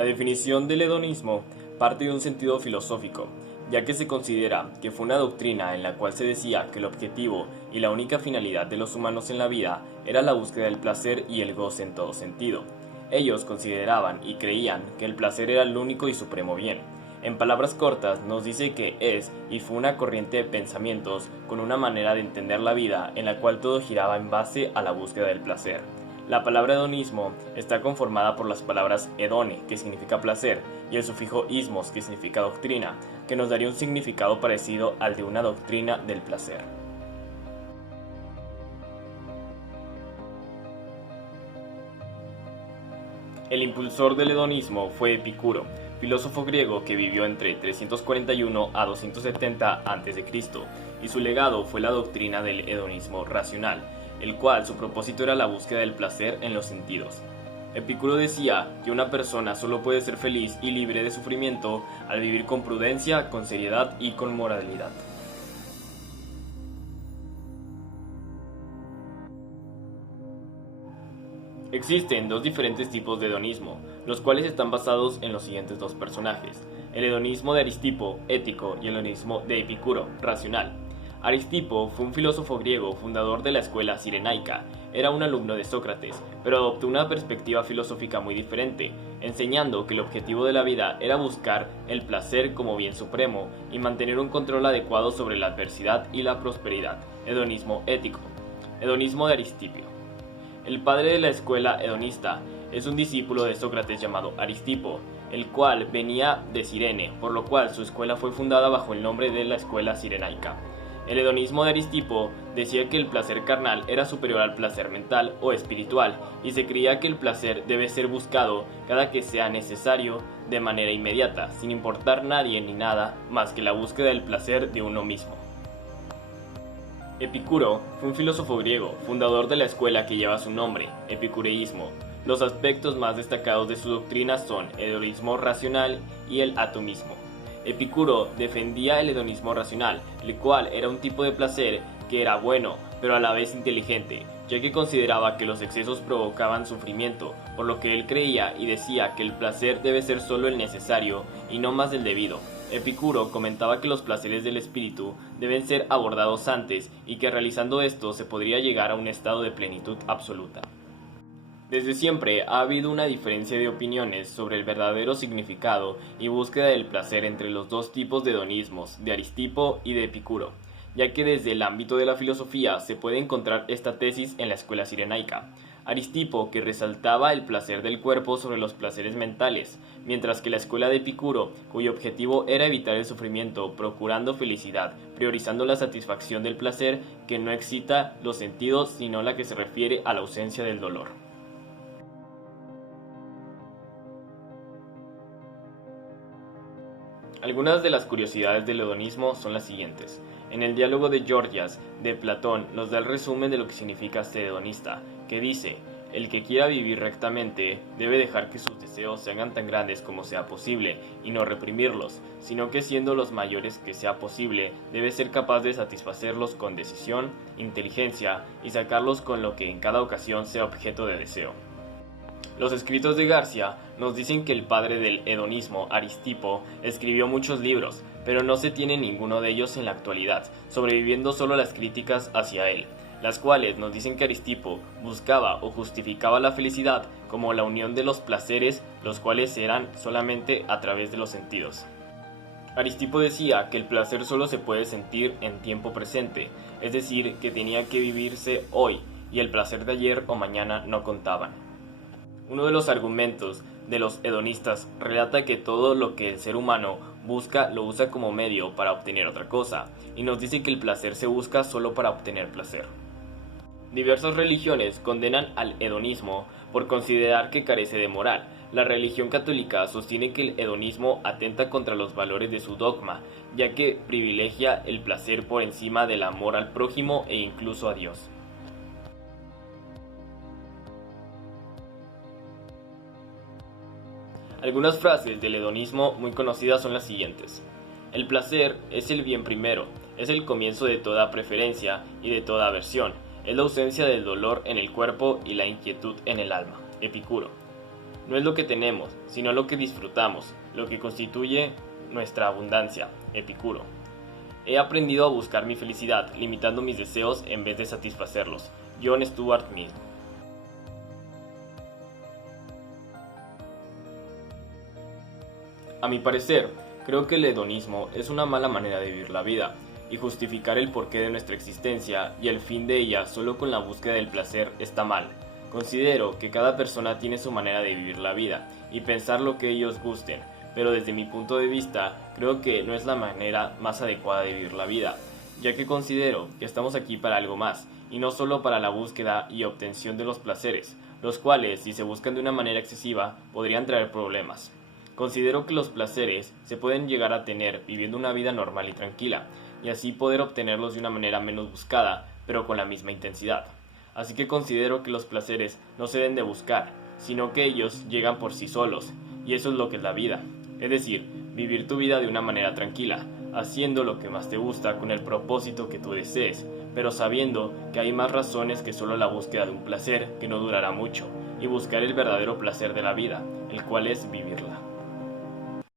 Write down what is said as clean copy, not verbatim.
La definición del hedonismo parte de un sentido filosófico, ya que se considera que fue una doctrina en la cual se decía que el objetivo y la única finalidad de los humanos en la vida era la búsqueda del placer y el goce en todo sentido. Ellos consideraban y creían que el placer era el único y supremo bien. En palabras cortas nos dice que es y fue una corriente de pensamientos con una manera de entender la vida en la cual todo giraba en base a la búsqueda del placer. La palabra hedonismo está conformada por las palabras hedone, que significa placer, y el sufijo ismos, que significa doctrina, que nos daría un significado parecido al de una doctrina del placer. El impulsor del hedonismo fue Epicuro, filósofo griego que vivió entre 341 a 270 a.C., y su legado fue la doctrina del hedonismo racional, el cual su propósito era la búsqueda del placer en los sentidos. Epicuro decía que una persona solo puede ser feliz y libre de sufrimiento al vivir con prudencia, con seriedad y con moralidad. Existen dos diferentes tipos de hedonismo, los cuales están basados en los siguientes dos personajes: el hedonismo de Aristipo, ético, y el hedonismo de Epicuro, racional. Aristipo fue un filósofo griego fundador de la escuela cirenaica. Era un alumno de Sócrates, pero adoptó una perspectiva filosófica muy diferente, enseñando que el objetivo de la vida era buscar el placer como bien supremo y mantener un control adecuado sobre la adversidad y la prosperidad. Hedonismo ético. Hedonismo de Aristipo. El padre de la escuela hedonista es un discípulo de Sócrates llamado Aristipo, el cual venía de Cirene, por lo cual su escuela fue fundada bajo el nombre de la escuela cirenaica. El hedonismo de Aristipo decía que el placer carnal era superior al placer mental o espiritual, y se creía que el placer debe ser buscado cada que sea necesario de manera inmediata, sin importar nadie ni nada más que la búsqueda del placer de uno mismo. Epicuro fue un filósofo griego, fundador de la escuela que lleva su nombre, epicureísmo. Los aspectos más destacados de su doctrina son el hedonismo racional y el atomismo. Epicuro defendía el hedonismo racional, el cual era un tipo de placer que era bueno, pero a la vez inteligente, ya que consideraba que los excesos provocaban sufrimiento, por lo que él creía y decía que el placer debe ser solo el necesario y no más del debido. Epicuro comentaba que los placeres del espíritu deben ser abordados antes y que realizando esto se podría llegar a un estado de plenitud absoluta. Desde siempre ha habido una diferencia de opiniones sobre el verdadero significado y búsqueda del placer entre los dos tipos de hedonismos, de Aristipo y de Epicuro, ya que desde el ámbito de la filosofía se puede encontrar esta tesis en la escuela cirenaica. Aristipo, que resaltaba el placer del cuerpo sobre los placeres mentales, mientras que la escuela de Epicuro, cuyo objetivo era evitar el sufrimiento, procurando felicidad, priorizando la satisfacción del placer que no excita los sentidos, sino la que se refiere a la ausencia del dolor. Algunas de las curiosidades del hedonismo son las siguientes. En el diálogo de Gorgias de Platón nos da el resumen de lo que significa ser hedonista, que dice: el que quiera vivir rectamente debe dejar que sus deseos se hagan tan grandes como sea posible y no reprimirlos, sino que siendo los mayores que sea posible debe ser capaz de satisfacerlos con decisión, inteligencia y sacarlos con lo que en cada ocasión sea objeto de deseo. Los escritos de Garcia nos dicen que el padre del hedonismo, Aristipo, escribió muchos libros, pero no se tiene ninguno de ellos en la actualidad, sobreviviendo solo las críticas hacia él, las cuales nos dicen que Aristipo buscaba o justificaba la felicidad como la unión de los placeres, los cuales eran solamente a través de los sentidos. Aristipo decía que el placer solo se puede sentir en tiempo presente, es decir, que tenía que vivirse hoy, y el placer de ayer o mañana no contaban. Uno de los argumentos de los hedonistas relata que todo lo que el ser humano busca lo usa como medio para obtener otra cosa, y nos dice que el placer se busca solo para obtener placer. Diversas religiones condenan al hedonismo por considerar que carece de moral. La religión católica sostiene que el hedonismo atenta contra los valores de su dogma, ya que privilegia el placer por encima del amor al prójimo e incluso a Dios. Algunas frases del hedonismo muy conocidas son las siguientes: el placer es el bien primero, es el comienzo de toda preferencia y de toda aversión, es la ausencia del dolor en el cuerpo y la inquietud en el alma. Epicuro. No es lo que tenemos, sino lo que disfrutamos, lo que constituye nuestra abundancia. Epicuro. He aprendido a buscar mi felicidad, limitando mis deseos en vez de satisfacerlos. John Stuart Mill. A mi parecer, creo que el hedonismo es una mala manera de vivir la vida, y justificar el porqué de nuestra existencia y el fin de ella solo con la búsqueda del placer está mal. Considero que cada persona tiene su manera de vivir la vida y pensar lo que ellos gusten, pero desde mi punto de vista creo que no es la manera más adecuada de vivir la vida, ya que considero que estamos aquí para algo más, y no solo para la búsqueda y obtención de los placeres, los cuales, si se buscan de una manera excesiva, podrían traer problemas. Considero que los placeres se pueden llegar a tener viviendo una vida normal y tranquila, y así poder obtenerlos de una manera menos buscada, pero con la misma intensidad. Así que considero que los placeres no se deben de buscar, sino que ellos llegan por sí solos, y eso es lo que es la vida. Es decir, vivir tu vida de una manera tranquila, haciendo lo que más te gusta con el propósito que tú desees, pero sabiendo que hay más razones que solo la búsqueda de un placer que no durará mucho, y buscar el verdadero placer de la vida, el cual es vivirla.